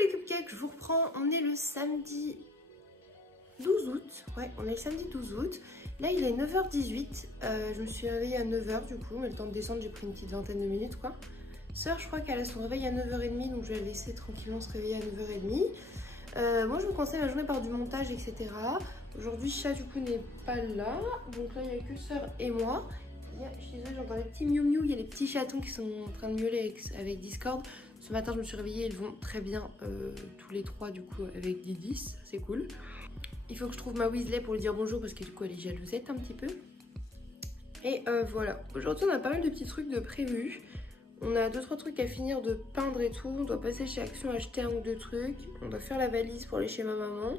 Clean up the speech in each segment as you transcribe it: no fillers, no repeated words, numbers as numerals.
les cupcakes, je vous reprends, on est le samedi 12 août, ouais on est le samedi 12 août, là il est 9h18, je me suis réveillée à 9h du coup, mais le temps de descendre j'ai pris une petite vingtaine de minutes quoi. Sœur je crois qu'elle a son réveil à 9h30 donc je vais la laisser tranquillement se réveiller à 9h30. Moi je vous conseille ma journée par du montage etc. Aujourd'hui chat du coup n'est pas là, donc là il n'y a que sœur et moi. Je suis désolée, j'entends les petits miou miou, il y a les petits chatons qui sont en train de miauler avec Discord. Ce matin je me suis réveillée, ils vont très bien tous les trois du coup avec Didis, c'est cool. Il faut que je trouve ma Weasley pour lui dire bonjour parce que du coup elle est jalousette un petit peu. Et voilà, aujourd'hui on a pas mal de petits trucs de prévus. On a 2-3 trucs à finir de peindre et tout, on doit passer chez Action acheter 1 ou 2 trucs. On doit faire la valise pour aller chez ma maman.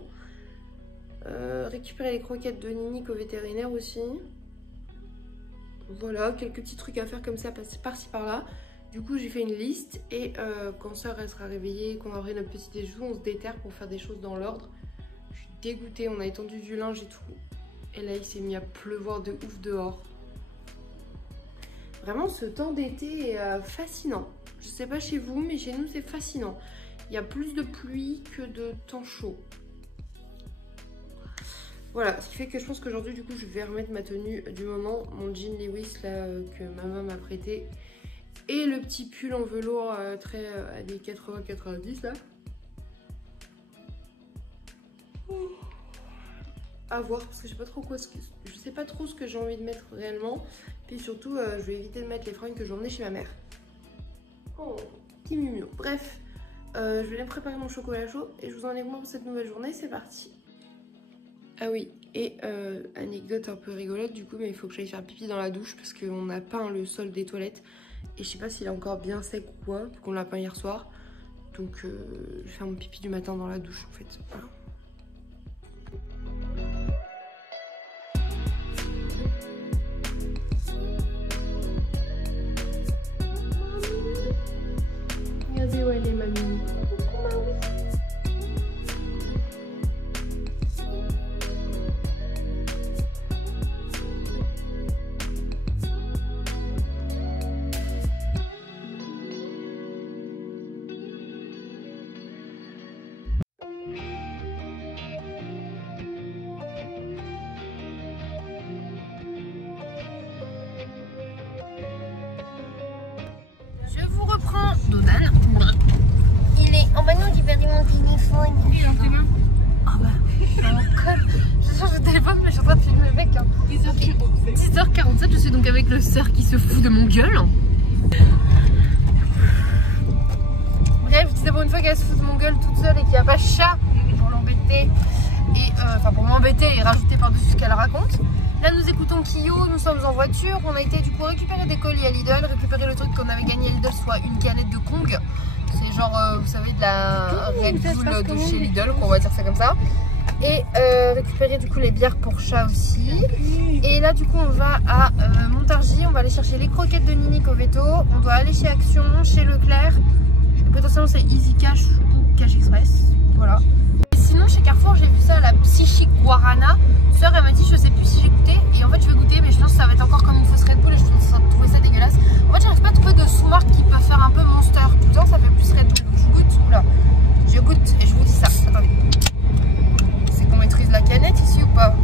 Récupérer les croquettes de Ninique au vétérinaire aussi. Voilà, quelques petits trucs à faire comme ça, par-ci par-là. Du coup, j'ai fait une liste et quand sœur elle sera réveillée, qu'on aura notre petit déjeuner, on se déterre pour faire des choses dans l'ordre. Je suis dégoûtée, on a étendu du linge et tout. Et là, il s'est mis à pleuvoir de ouf dehors. Vraiment, ce temps d'été est fascinant. Je sais pas chez vous, mais chez nous, c'est fascinant. Il y a plus de pluie que de temps chaud. Voilà, ce qui fait que je pense qu'aujourd'hui du coup je vais remettre ma tenue du moment, mon jean Lewis là que maman m'a prêté et le petit pull en velours très années 80-90 là. À voir parce que je sais pas trop je sais pas trop ce que j'ai envie de mettre réellement. Puis surtout je vais éviter de mettre les fringues que j'ai emmenées chez ma mère. Oh, petit mumio. Bref, je vais aller me préparer mon chocolat chaud et je vous en ai pour cette nouvelle journée, c'est parti. Ah oui, et anecdote un peu rigolote du coup, mais il faut que j'aille faire pipi dans la douche parce qu'on a peint le sol des toilettes et je sais pas s'il est encore bien sec ou quoi, vu qu'on l'a peint hier soir. Donc je vais faire mon pipi du matin dans la douche en fait, voilà. Regardez où elle est mamie. Je vous reprends Donald. Il est en bagnole, j'ai perdu mon téléphone. Oui, dans tes mains. Ah bah, je change de téléphone, mais je suis en train de filmer le mec. 10h47, je suis donc avec le sœur qui se fout de mon gueule. Bref, je disais pour une fois qu'elle se fout de mon gueule toute seule et qu'il n'y a pas chat pour l'embêter. Et enfin pour m'embêter et rajouter par-dessus ce qu'elle raconte. Là nous écoutons Kyo, nous sommes en voiture, on a été du coup récupérer des colis à Lidl, récupérer le truc qu'on avait gagné à Lidl, soit une canette de Kong. C'est genre, vous savez, de la Red Bull de chez Lidl, on va dire ça comme ça. Et récupérer du coup les bières pour chat aussi. Et là du coup on va à Montargis, on va aller chercher les croquettes de Ninique au veto. On doit aller chez Action, chez Leclerc. Potentiellement c'est Easy Cash ou Cash Express, voilà. Sinon chez Carrefour j'ai vu ça, la psychique guarana. Sœur elle m'a dit je sais plus si j'ai goûté et en fait je vais goûter mais je pense que ça va être encore comme une fausse Red Bull et je trouvais ça dégueulasse. En fait j'arrive pas à trouver de sous-marque qui peut faire un peu Monster. Tout le temps ça fait plus Red Bull donc je goûte. Oula, je goûte et je vous dis ça. Attendez. C'est qu'on maîtrise la canette ici ou pas?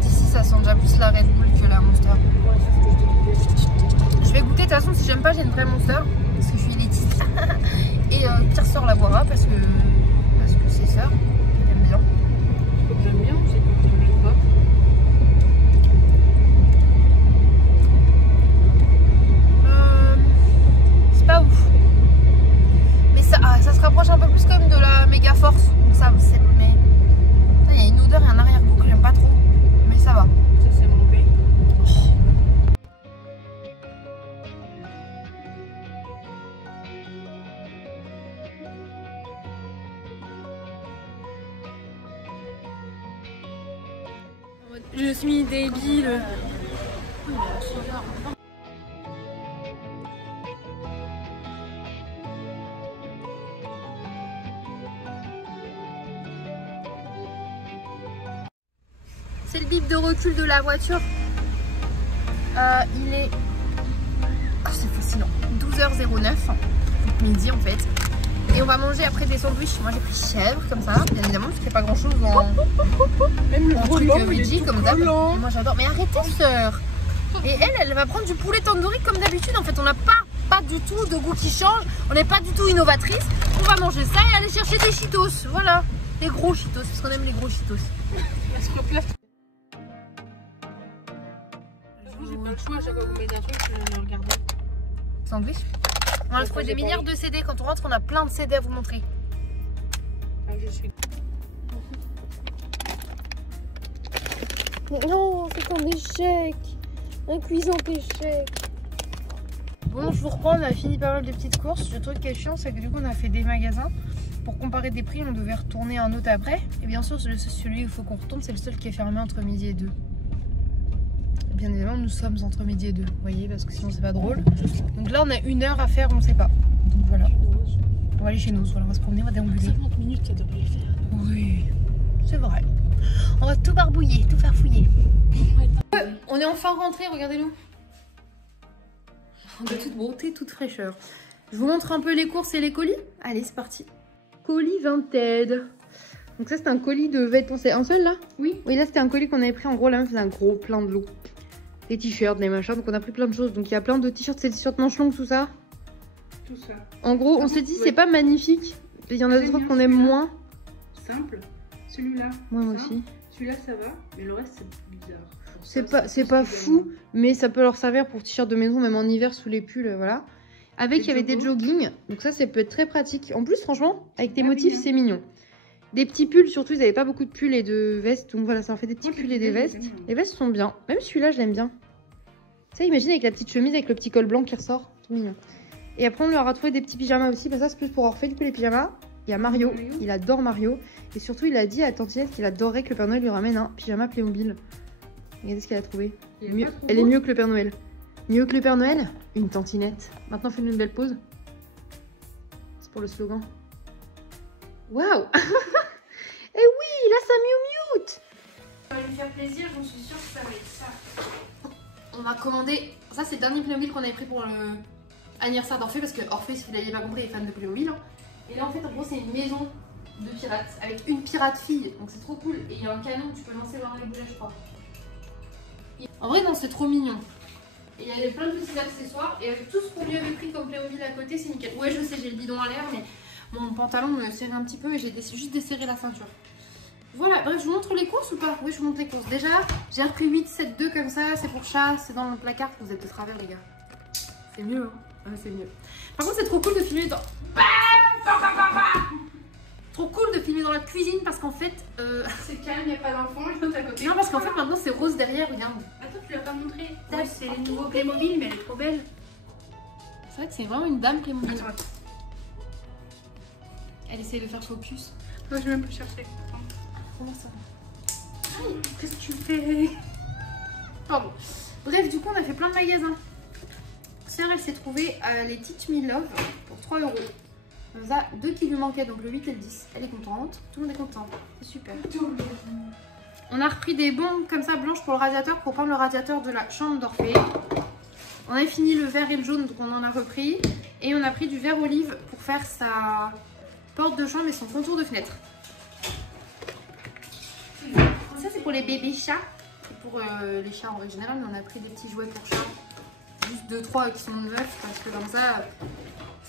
D'ici ça sent déjà plus la Red Bull que la Monster. Je vais goûter de toute façon, si j'aime pas j'ai une vraie Monster parce que je suis élitiste. Et Pierre sœur la boira parce que c'est sœur qu'elle aime bien. J'aime bien, c'est que je l'aime pas. C'est pas ouf. Mais ça se rapproche un peu plus comme de la méga force. Donc ça, mais il y a une odeur et un arrière-goût que j'aime pas trop. Mais ça va. Ça c'est mon pays. Je suis débile. C'est le bip de recul de la voiture. Il est... Oh, c'est fascinant. 12h09. depuis midi en fait. Et on va manger après des sandwichs. Moi j'ai pris chèvre comme ça, bien évidemment, parce qu'il n'y a pas grand chose en, Même le truc volant, veggie comme d'hab. Moi j'adore. Mais arrêtez, sœur. Et elle va prendre du poulet tandoori comme d'habitude. En fait, on n'a pas du tout de goût qui change. On n'est pas du tout innovatrice. On va manger ça et aller chercher des Cheetos. Voilà, des gros Cheetos, parce qu'on aime les gros Cheetos. Est-ce que là, j'ai pas le choix, à chaque fois que vous mettez un truc, je vais le regarder. Sandwich. On va trouver des milliards de CD. Quand on rentre, on a plein de CD à vous montrer. Ah, je suis. Non, c'est un échec. Un cuisant échec. Bon, je vous reprends. On a fini pas mal de petites courses. Le truc qui est chiant, c'est que du coup, on a fait des magasins. Pour comparer des prix, on devait retourner un autre après. Et bien sûr, celui où il faut qu'on retourne, c'est le seul qui est fermé entre midi et 2. Bien évidemment, nous sommes entre midi et 2, vous voyez, parce que sinon c'est pas drôle. Donc là, on a 1 heure à faire, on sait pas. Donc voilà. On va aller chez nous, voilà, on va se promener, on va déambuler. 50 minutes, ça devrait le faire. Oui, c'est vrai. On va tout barbouiller, tout faire fouiller. Ouais, on est enfin rentré, regardez-nous. De toute beauté, toute fraîcheur. Je vous montre un peu les courses et les colis. Allez, c'est parti. Colis Vinted. Donc ça, c'est un colis de vêtements. C'est un seul là? Oui. Oui, là, c'était un colis qu'on avait pris. En gros, là, c'est un gros plein de lot. Des t-shirts, des machins. Donc on a pris plein de choses. Donc il y a plein de t-shirts, c'est des t-shirts manches longues, tout ça. Tout ça. En gros, on s'est dit, c'est pas magnifique. Il y en a d'autres qu'on aime moins. Simple. Celui-là. Moi aussi. Celui-là, ça va. Mais le reste, c'est bizarre. C'est pas fou, mais ça peut leur servir pour t-shirt de maison, même en hiver sous les pulls, voilà. Avec, il y avait des joggings, donc ça peut être très pratique. En plus, franchement, avec tes motifs, c'est mignon. Des petits pulls, surtout, ils n'avaient pas beaucoup de pulls et de vestes, donc voilà, ça en fait des petits pulls et des vestes. Les vestes sont bien, même celui-là, je l'aime bien. Ça, imagine avec la petite chemise, avec le petit col blanc qui ressort, tout mignon. Et après, on leur a trouvé des petits pyjamas aussi, bah ça, c'est plus pour Orphée, du coup, les pyjamas. Il y a Mario, il adore Mario. Et surtout, il a dit à Tantinette qu'il adorerait que le Père Noël lui ramène un pyjama Playmobil. Regardez ce qu'elle a trouvé. Elle est mieux que le Père Noël. Mieux que le Père Noël, une tantinette. Maintenant, fais-nous une belle pause. C'est pour le slogan. Waouh. Et oui, là, ça miaute. Ça va lui faire plaisir, j'en suis sûre que ça va être ça. On a commandé... Ça, c'est le dernier Playmobil qu'on avait pris pour le anniversaire d'Orphée. Parce que Orphée, si vous l'avez pas compris, est fan de Playmobil. Et là, en fait, en gros, c'est une maison de pirates. Avec une pirate fille. Donc, c'est trop cool. Et il y a un canon que tu peux lancer dans les boulets, je crois. En vrai, non, c'est trop mignon. Et il y avait plein de petits accessoires. Et avec tout ce qu'on lui avait pris comme Playmobil à côté, c'est nickel. Ouais, je sais, j'ai le bidon à l'air, mais mon pantalon me serrait un petit peu et j'ai juste desserré la ceinture. Voilà, bref, je vous montre les courses ou pas? Oui, je vous montre les courses. Déjà, j'ai repris 8, 7, 2 comme ça. C'est pour chat, c'est dans le placard. Vous êtes de travers, les gars. C'est mieux, hein? Ouais, c'est mieux. Par contre, c'est trop cool de filmer dans... Trop cool de filmer dans la cuisine parce qu'en fait... C'est calme, il n'y a pas d'enfant, l'autre à côté. Non, parce qu'en fait, maintenant, c'est rose derrière, regarde. Attends, tu l'as pas montré. Ouais, c'est les nouveaux Playmobil, mais elle est trop belle. C'est vrai que c'est vraiment une dame Playmobil. Elle essaye de faire focus. Moi, je vais même plus chercher. Comment ça? Qu'est-ce que tu fais? Pardon. Bref, du coup, on a fait plein de magasins. Sœur, elle s'est trouvée les Teach Me Love pour 3 €. On a 2 qui lui manquaient, donc le 8 et le 10. Elle est contente, tout le monde est content. C'est super. On a repris des bombes comme ça blanches pour le radiateur, pour prendre le radiateur de la chambre d'Orphée. On a fini le vert et le jaune, donc on en a repris. Et on a pris du vert olive pour faire sa porte de chambre et son contour de fenêtre. Ça, c'est pour les bébés chats. Et pour les chats en règle générale, on a pris des petits jouets pour chats. Juste 2-3 qui sont neufs, parce que comme ça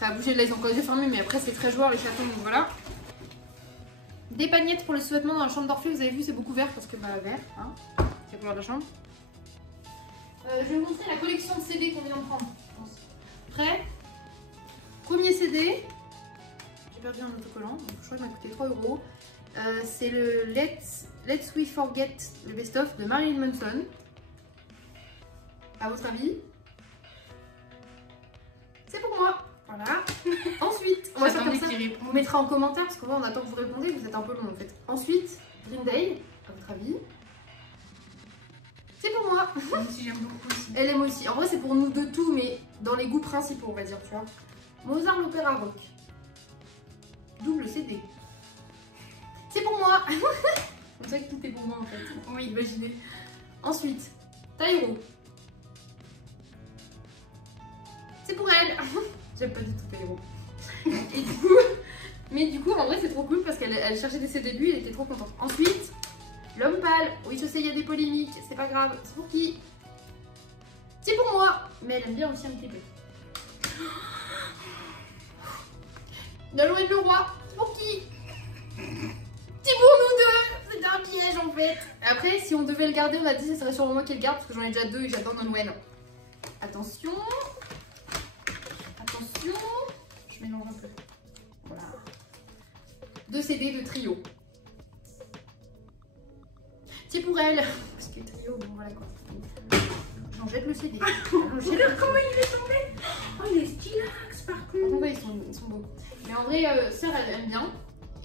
a bougé. Là, ils ont encore les yeux fermés, mais après, c'est très joueur les chatons, donc voilà. Des pagnettes pour les sous-vêtements dans la chambre d'Orphée. Vous avez vu, c'est beaucoup vert parce que, bah, vert, hein, c'est la couleur de la chambre. Je vais vous montrer la collection de CD qu'on vient de prendre. Prêt? Premier CD. J'ai perdu un autocollant, donc je crois qu'il m'a coûté 3 €. C'est le Let's We Forget, le best-of de Marilyn Manson. À votre avis? C'est pour moi. Voilà. Ensuite, on va faire comme ça. On vous mettra en commentaire parce qu'on attend que vous répondez. Vous êtes un peu long en fait. Ensuite, Green Day, à votre avis? C'est pour moi. Moi aussi, j'aime beaucoup aussi. Elle aime aussi. En vrai, c'est pour nous deux tout, mais dans les goûts principaux, on va dire, tu vois. Mozart, l'opéra rock. Double CD. C'est pour moi. On sait que tout est pour moi en fait. Oui, imaginez. Ensuite, Taïro. C'est pour elle. J'aime pas du tout Taïro. Et du coup, mais du coup, en vrai, c'est trop cool parce qu'elle cherchait dès ses débuts, elle était trop contente. Ensuite, l'homme pâle. Oui, je sais, il y a des polémiques, c'est pas grave. C'est pour qui? C'est pour moi. Mais elle aime bien aussi un petit peu. Nolwenn Leroy. C'est pour qui? C'est pour nous deux. C'était un piège en fait. Après, si on devait le garder, on a dit que ce serait sûrement moi qui le garde parce que j'en ai déjà 2 et j'adore Nolwenn. Attention. Attention. Je mélange un peu. Voilà. 2 CD de trio. C'est pour elle. Parce que trio, bon voilà quoi. J'en jette le CD. Regarde comment il est tombé. Oh, il est stylax par contre. Ouais, ils sont beaux. Mais en vrai, Sœur, elle aime bien.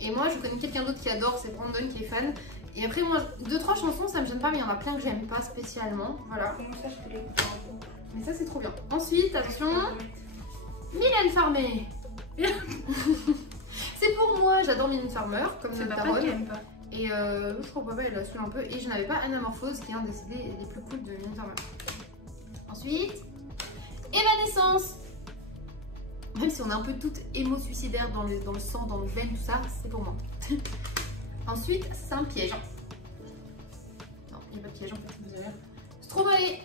Et moi, je connais quelqu'un d'autre qui adore, c'est Brandon qui est fan. Et après, moi, 2-3 chansons, ça me gêne pas, mais il y en a plein que j'aime pas spécialement. Voilà. Comment ça, je peux l'écouter un peu. Mais ça, c'est trop bien. Ensuite, attention, Mylène Farmer. C'est pour moi, j'adore Mylène Farmer, comme C'est notre papa daronne. qui aime pas. Et je crois que papa, elle la suit un peu. Et je n'avais pas Anamorphose, qui est un des CD les plus cool de Mylène Farmer. Ensuite, Evanescence. Même si on est un peu toutes émo-suicidaires dans le sang, dans nos veines, tout ça, c'est pour moi. Ensuite, c'est un piège. Non, il n'y a pas de piège en fait, vous avez. Stromae.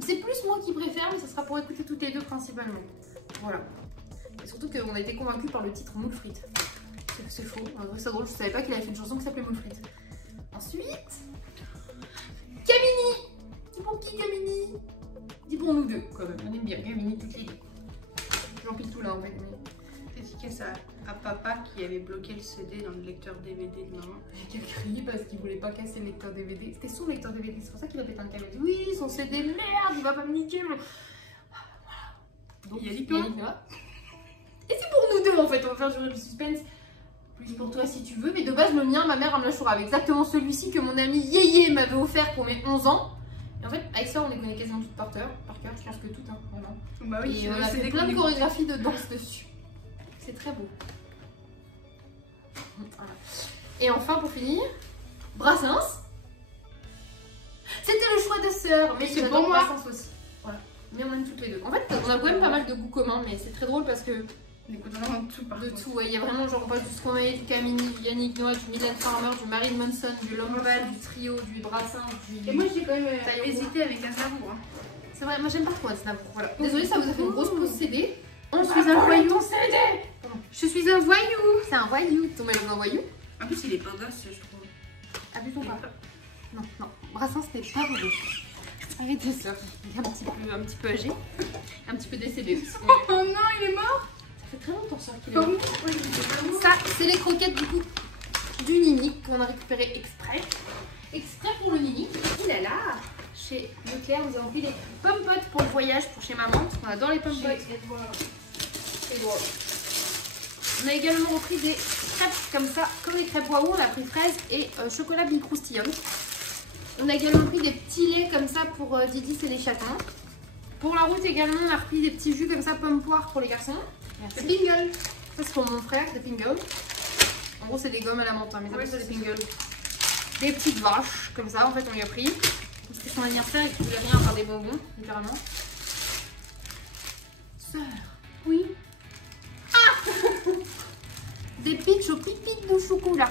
C'est plus moi qui préfère, mais ça sera pour écouter toutes les deux principalement. Voilà. Et surtout qu'on a été convaincus par le titre Moule Frites. C'est faux, en vrai c'est drôle, je savais pas qu'il avait fait une chanson qui s'appelait Moule Frites. Ensuite, Camini. C'est pour qui Camini? C'est pour nous deux quand même, on aime bien Camini toutes les deux. J'empile tout là en fait. Dédicace à papa qui avait bloqué le CD dans le lecteur DVD de maman. Qui a crié parce qu'il voulait pas casser le lecteur DVD. C'était son lecteur DVD, c'est pour ça qu'il a pété un câble. Oui, son CD, merde, il va pas me niquer. Mais... Voilà. Donc, il y a Nicolas. Et c'est pour nous deux en fait, on va faire durer le suspense. Plus pour toi si tu veux, mais de base le mien, ma mère elle me l'a choisi avec exactement celui-ci que mon ami Yéyé m'avait offert pour mes 11 ans. Et en fait, avec ça, on les connaît quasiment toutes par cœur, je pense que toutes, hein, vraiment. Bah oui, et on a fait plein de chorégraphies de danse dessus. C'est très beau. Voilà. Et enfin, pour finir, Brassens. C'était le choix de Sœur, mais c'est pour moi. Brassens aussi. Voilà. Mais on aime toutes les deux. En fait, on a quand même pas mal de goûts communs, mais c'est très drôle parce que on écoute vraiment de tout par de tout. Ouais. Il y a vraiment, genre, on passe du Stromae, du Camini, du Yannick Noah, du Mylène Farmer, du Marilyn Manson, du L'Homme Pâle, du Trio, du Brassens, du. Et moi, j'ai quand même hésité avec Aznavour. Hein. C'est vrai, moi j'aime pas trop Aznavour. Voilà. Désolée, ça vous a fait une grosse pause CD. Je suis un voyou. Ton CD. Je suis un voyou. C'est un voyou. Ton mélange d'un voyou. En plus, il est pas gosse, je trouve. Abusons pas. Non, non. Brassens n'est pas beau. Arrêtez ça. Il est un petit peu âgé. Un petit peu décédé. Oh non, il est mort. Ça fait très longtemps ça qu'il est mort. Ça, c'est les croquettes du coup du Nini qu'on a récupéré exprès. Exprès pour le Nini. Il est là. Chez Leclerc, nous avons pris des pommes potes pour le voyage pour chez maman. Parce qu'on adore les pommes potes. On a également repris des crêpes comme ça, comme les crêpes Waouh. On a pris fraise et chocolat Big Croustillon. On a également pris des petits laits comme ça pour Didi, c'est les chatons. Pour la route également, on a repris des petits jus comme ça, pomme poire pour les garçons. Des Pringles. Ça c'est pour mon frère, des Pringles. En gros, c'est des gommes à la menthe, hein, mais ça c'est des Pringles. Des petites vaches comme ça, en fait, on lui a pris. C'était son anniversaire et qu'il voulait rien à part des bonbons, littéralement. Sœur. Oui. Ah des pitchs aux pépites de chocolat.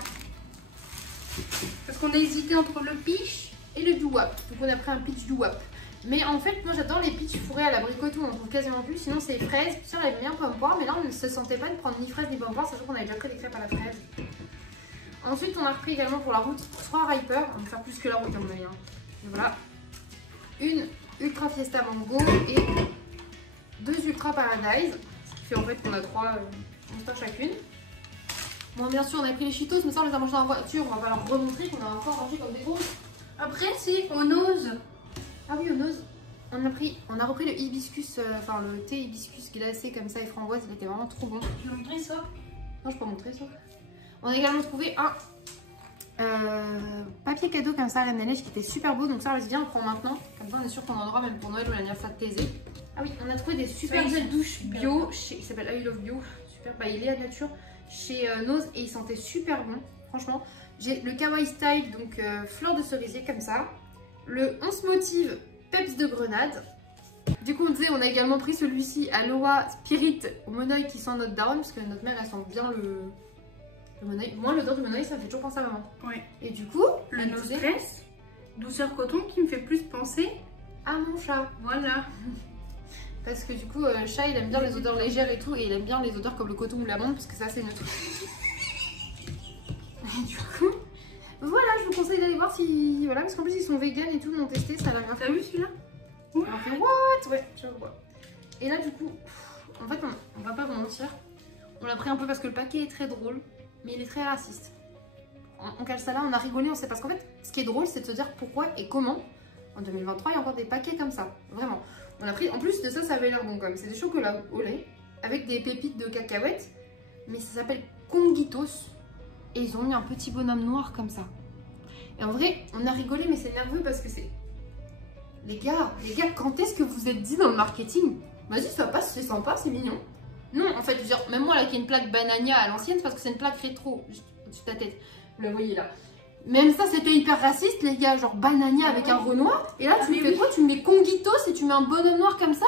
Parce qu'on a hésité entre le pitch et le doo-wop. Donc on a pris un pitch doo-wop. Mais en fait, moi j'adore les pitchs fourrés à la bricotte, on en trouve quasiment plus. Sinon c'est fraises. Puis elle aime bien pomme poire, mais là on ne se sentait pas de prendre ni fraise ni pomme poire, sachant qu'on avait déjà pris des crêpes à la fraise. Ensuite, on a repris également pour la route 3 Riper. On va faire plus que la route à mon avis. Hein. Voilà. Une Ultra Fiesta Mango et 2 Ultra Paradise. Ce qui fait en fait qu'on a 3 monsters chacune. Bon, bien sûr, on a pris les Cheetos, mais ça on les a mangés dans la voiture. On va pas leur remontrer qu'on a encore mangé comme des gros. Après, si, on ose. Ah oui, on ose. On a repris le hibiscus, enfin le thé hibiscus glacé comme ça et framboise. Il était vraiment trop bon. Tu veux montrer ça? Non, je peux montrer ça. On a également trouvé un papier cadeau comme ça à la neige qui était super beau. Donc ça, reste bien, on prend maintenant. Comme ça, on est sûr qu'on en aura même pour Noël ou l'anniversaire de Thésée. Ah oui, on a trouvé des super gels douche bio. Il s'appelle I Love Bio. Super, bah, il est à nature chez Nose et il sentait super bon. Franchement, j'ai le Kawaii Style, donc fleur de cerisier comme ça. Le 11 motive Peps de grenade. Du coup, on disait, on a également pris celui-ci, Aloha Spirit au Monoï qui sent notre daronne, parce que notre mère elle sent bien le Monoï. Moi, l'odeur du Monoï, ça me fait toujours penser à maman. Ouais. Et du coup, Le No Stress, douceur coton qui me fait plus penser à mon chat. Voilà. Parce que du coup, chat il aime bien les odeurs légères et tout, et il aime bien les odeurs comme le coton ou l'amande, parce que ça c'est neutre. Et du coup, voilà, je vous conseille d'aller voir si. Voilà, parce qu'en plus ils sont vegan et tout, ils m'ont testé, ça a l'air grave. T'as vu celui-là? On a fait what? Ouais, je vois. Et là, du coup, en fait, on va pas vous mentir, on l'a pris un peu parce que le paquet est très drôle, mais il est très raciste. On cale ça là, on a rigolé, on sait parce qu'en fait, ce qui est drôle, c'est de se dire pourquoi et comment en 2023 il y a encore des paquets comme ça, vraiment. On a pris, en plus de ça, ça avait l'air bon quand même. C'est des chocolats au lait avec des pépites de cacahuètes, mais ça s'appelle Conguitos. Et ils ont mis un petit bonhomme noir comme ça. Et en vrai, on a rigolé, mais c'est nerveux parce que c'est. Les gars, quand est-ce que vous êtes dit dans le marketing? Vas-y, ça passe, c'est sympa, c'est mignon. Non, en fait, je veux dire, même moi là qui ai une plaque Banania à l'ancienne, c'est parce que c'est une plaque rétro, juste au-dessus de ta tête. Vous la voyez là. Même ça, c'était hyper raciste, les gars, genre Banania avec un Renoir. Et là, tu me fais quoi? Tu me mets Conguitos et tu mets un bonhomme noir comme ça?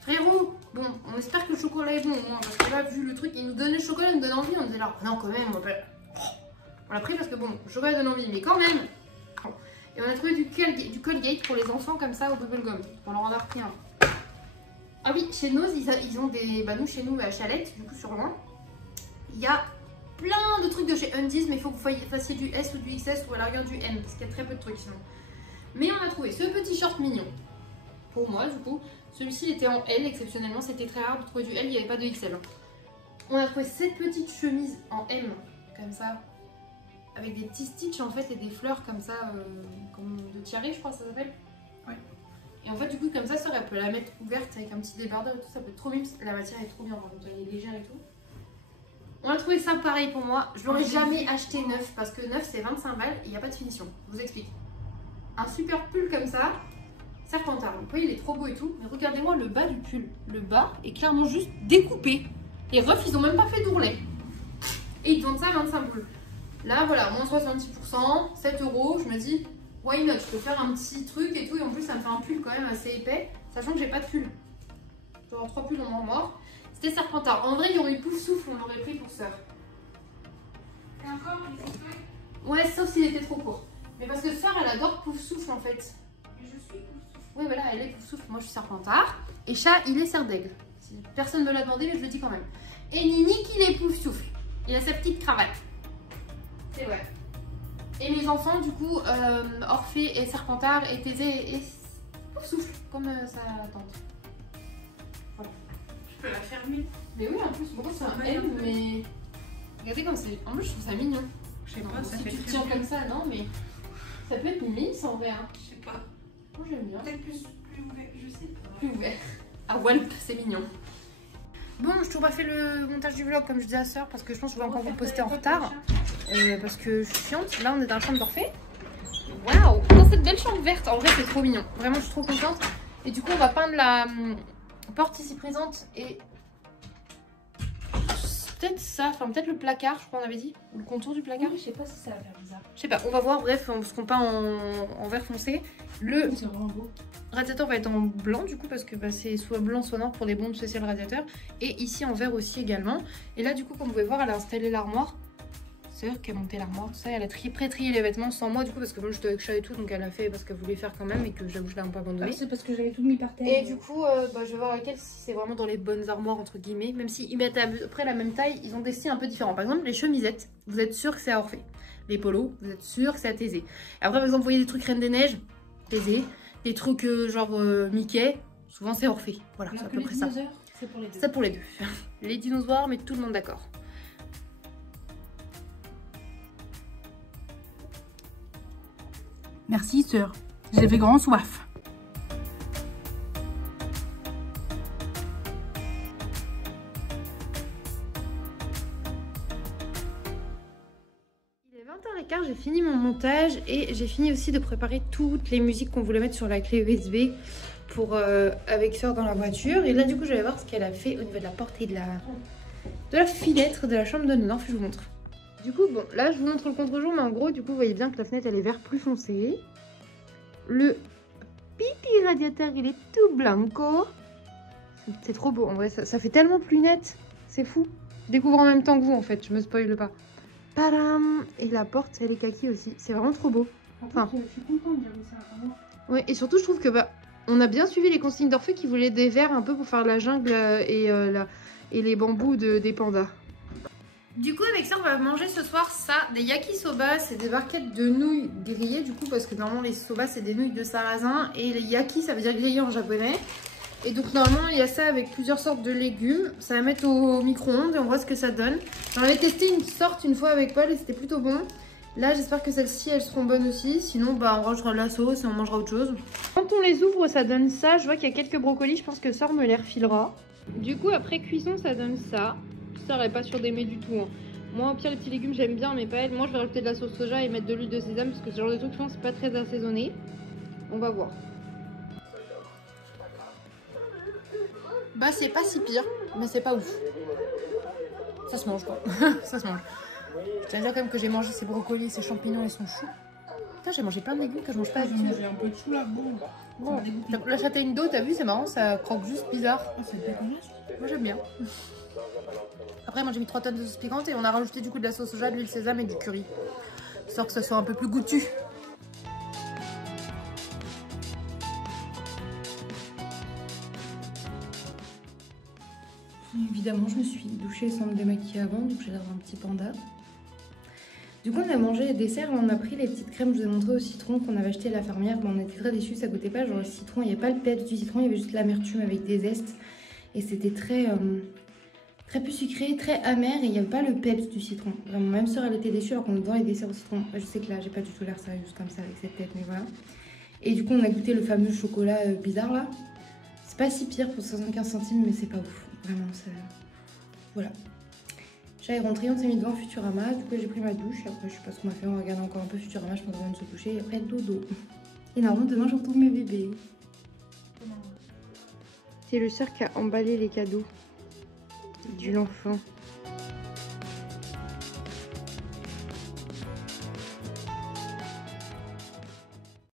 Frérot, bon, on espère que le chocolat est bon, hein, parce que là, vu le truc, il nous donnait le chocolat, il nous donne envie. On disait là, non, quand même, on l'a pris parce que bon, le chocolat donne envie, mais quand même. Et on a trouvé du Colgate pour les enfants comme ça au bubblegum. On leur en a repris un. Ah oui, chez Nose, ils ont des. Bah, nous, chez nous, à Chalette, du coup, sur loin, il y a plein de trucs de chez Undies, mais il faut que vous fassiez du S ou du XS ou à la rigueur du M, parce qu'il y a très peu de trucs sinon. Mais on a trouvé ce petit short mignon. Pour moi, du coup, celui-ci était en L exceptionnellement, c'était très rare de trouver du L, il n'y avait pas de XL. On a trouvé cette petite chemise en M, comme ça, avec des petits stitches en fait et des fleurs comme ça, comme de tiare, je crois que ça s'appelle. Ouais. Et en fait, du coup, comme ça, elle peut la mettre ouverte avec un petit débardeur et tout, ça peut être trop mime. La matière est trop bien, par contre, elle est légère et tout. On a trouvé ça pareil pour moi. Je l'aurais jamais acheté neuf parce que neuf c'est 25 balles et il n'y a pas de finition. Je vous explique. Un super pull comme ça, Serpentard. Vous voyez, il est trop beau et tout. Mais regardez-moi le bas du pull. Le bas est clairement juste découpé. Les refs, ils ont même pas fait d'ourlet. Et ils vendent ça à 25 boules. Là, voilà, moins 70%, 7 €. Je me dis, why not? Je peux faire un petit truc et tout. Et en plus, ça me fait un pull quand même assez épais. Sachant que j'ai pas de pull. Je dois avoir 3 pulls dans mon armoire. C'était Serpentard. En vrai, il y aurait eu Pouf Souffle, on l'aurait pris pour sœur. Et encore, ouais, sauf s'il était trop court. Mais parce que sœur, elle adore Pouf Souffle en fait. Mais je suis Pouf Souffle. Ouais, voilà, elle est Pouf Souffle. Moi, je suis Serpentard. Et chat, il est Serre d'Aigle. Personne ne me l'a demandé, mais je le dis quand même. Et Nini, il est Pouf Souffle. Il a sa petite cravate. C'est vrai. Et mes enfants, du coup, Orphée et Serpentard et Thésée et Pouf Souffle, comme sa tante. Je peux la fermer. Mais oui, en plus, bon, c'est un M, mais. Regardez comme c'est. En plus, je trouve ça mignon. Je sais pas, ça si fait tu très tiens bien. comme ça, non, mais. Ça peut être mimi, en vrai. Hein. Je sais pas. Moi, j'aime bien. Peut-être plus ouvert, je sais pas. Plus ouvert. Ah, Walp, c'est mignon. Bon, je trouve pas fait le montage du vlog comme je disais à sœur parce que je pense que je vais encore vous le poster en retard. Parce que je suis chiante. Là, on est dans la chambre d'Orphée. Waouh! Dans cette belle chambre verte. En vrai, c'est trop mignon. Vraiment, je suis trop contente. Et du coup, on va peindre la porte ici présente et. Peut-être ça, enfin peut-être le placard, je crois on avait dit, ou le contour du placard. Oui, je sais pas si ça va faire bizarre. Je sais pas, on va voir, bref, parce qu'on peint en vert foncé. Le C'est vraiment beau. radiateur va être en blanc du coup, parce que bah, c'est soit blanc soit noir pour les bombes spéciales radiateur. Et ici en vert aussi également. Et là du coup, comme vous pouvez voir, elle a installé l'armoire. Sœur qui a monté l'armoire, tout ça, elle a pré-trié les vêtements sans moi du coup, parce que moi j'étais avec chat et tout, donc elle a fait parce qu'elle voulait faire quand même et que j'avoue je l'ai un peu abandonné. C'est parce que j'avais tout mis par terre. Et du coup, bah, je vais voir avec elle si c'est vraiment dans les bonnes armoires, entre guillemets. Même s'ils mettent à peu près la même taille, ils ont des styles un peu différents. Par exemple, les chemisettes, vous êtes sûr que c'est à Orphée. Les polos, vous êtes sûr que c'est à Thésée. Après, par exemple, vous voyez des trucs Reine des Neiges, Thésée. Des trucs genre Mickey, souvent c'est Orphée. Voilà, c'est à peu près ça. C'est pour les deux. Ça pour les deux. Les dinosaures, mais tout le monde d'accord. Merci sœur, j'avais grand soif. Il est 20h15, j'ai fini mon montage et j'ai fini aussi de préparer toutes les musiques qu'on voulait mettre sur la clé USB pour avec sœur dans la voiture. Et là du coup je vais voir ce qu'elle a fait au niveau de la porte et de la fenêtre de la chambre de Nonorf, je vous montre. Du coup, bon, là je vous montre le contre-jour, mais en gros, du coup, vous voyez bien que la fenêtre elle est vert plus foncé. Le pipi radiateur, il est tout blanco. C'est trop beau, en vrai, ça fait tellement plus net. C'est fou. Je découvre en même temps que vous, en fait, je me spoile pas. Padam. Et la porte, elle est kaki aussi. C'est vraiment trop beau. Enfin, je suis contente de dire ça. Vraiment. Ouais, et surtout, je trouve que on a bien suivi les consignes d'Orphée qui voulaient des verres un peu pour faire la jungle et les bambous des pandas. Du coup, avec ça, on va manger ce soir ça, des yakisoba. C'est des barquettes de nouilles grillées, du coup, parce que normalement, les soba, c'est des nouilles de sarrasin. Et les yaki, ça veut dire grillé en japonais. Et donc, normalement, il y a ça avec plusieurs sortes de légumes. Ça va mettre au micro-ondes et on voit ce que ça donne. J'en avais testé une sorte une fois avec Paul et c'était plutôt bon. Là, j'espère que celles-ci, elles seront bonnes aussi. Sinon, bah, on rangera la sauce et on mangera autre chose. Quand on les ouvre, ça donne ça. Je vois qu'il y a quelques brocolis. Je pense que Sor me les refilera. Du coup, après cuisson, ça donne ça. Sor, elle est pas sûre d'aimer du tout. Hein. Moi, au pire, les petits légumes, j'aime bien, mais pas elle. Moi, je vais rajouter de la sauce soja et mettre de l'huile de sésame parce que ce genre de truc, je pense, c'est pas très assaisonné. On va voir. Bah, c'est pas si pire, mais c'est pas ouf. Ça se mange, quoi. Ça se mange. Je tiens à dire quand même que j'ai mangé ces brocolis, ces champignons et son chou. Putain, j'ai mangé plein de légumes que je mange pas habituellement. J'ai un peu de chou là, bon. Bon. La châtaigne d'eau, t'as vu, c'est marrant, ça croque juste bizarre. Oh, c'est dégueulasse. Moi j'aime bien. Après, moi j'ai mis 3 tonnes de sauce piquante et on a rajouté du coup de la sauce soja, de l'huile sésame et du curry. Histoire que ça soit un peu plus goûtu. Évidemment, je me suis douchée sans me démaquiller avant, donc j'ai l'air d'un petit panda. Du coup, on a mangé les desserts, on a pris les petites crèmes, je vous ai montré au citron qu'on avait acheté à la fermière. Bon, on était très déçus, ça goûtait pas genre le citron, il n'y avait pas le peps du citron, il y avait juste l'amertume avec des zestes. Et c'était très peu sucré, très amer et il n'y avait pas le peps du citron. Vraiment, même soeur, elle était déçue alors qu'on est dans les desserts au citron. Je sais que là, j'ai pas du tout l'air sérieuse comme ça avec cette tête, mais voilà. Et du coup, on a goûté le fameux chocolat bizarre là. C'est pas si pire pour 75 centimes, mais c'est pas ouf. Vraiment, ça... Voilà. J'allais rentrer, on s'est mis devant Futurama, du coup j'ai pris ma douche, après je sais pas ce qu'on m'a fait, on regarde encore un peu Futurama, je pense avant de se coucher, et après dodo. Et normalement demain je retrouve mes bébés. C'est le sœur qui a emballé les cadeaux de l'enfant.